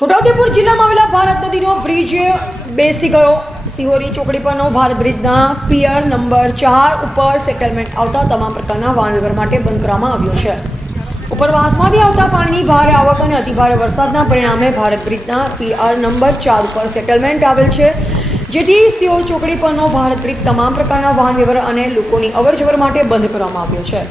છોટાઉદેપુર જિલ્લામાં આવેલા ભારત નદીનો બ્રિજ બેસી ગયો. સિહોરી ચોકડી પરનો ભારત બ્રિજના પિયર નંબર ચાર ઉપર સેટલમેન્ટ આવતા તમામ પ્રકારના વાહન વ્યવહાર માટે બંધ કરવામાં આવ્યો છે. ઉપરવાસમાંથી આવતા પાણીની ભારે આવક અને અતિભારે વરસાદના પરિણામે ભારત બ્રિજના પીઆર નંબર ચાર ઉપર સેટલમેન્ટ આવેલ છે. જેથી સિહોર ચોકડી પરનો ભારત બ્રિજ તમામ પ્રકારના વાહન વ્યવહાર અને લોકોની અવરજવર માટે બંધ કરવામાં આવ્યો છે.